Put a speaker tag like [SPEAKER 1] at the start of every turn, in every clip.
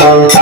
[SPEAKER 1] Oh,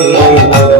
[SPEAKER 1] Krishna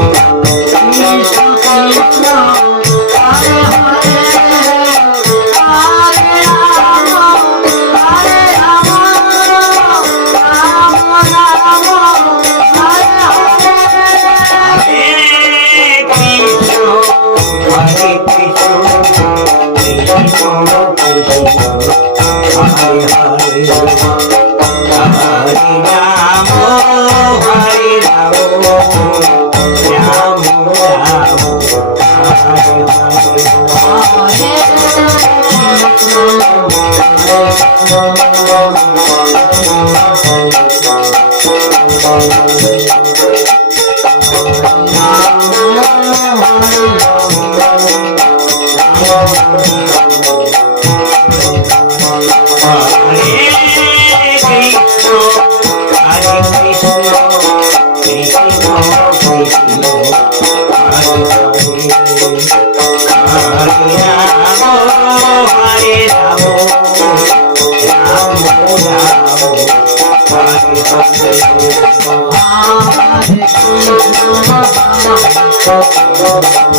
[SPEAKER 1] Oh, oh, oh.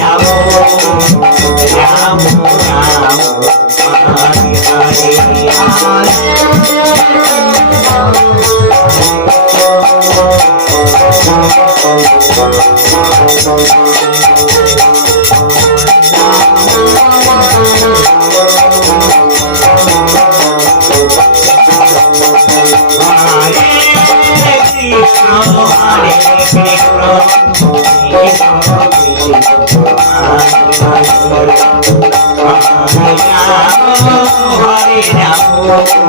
[SPEAKER 1] Namo. Hare Hare Ram Hare Ram Ram Hare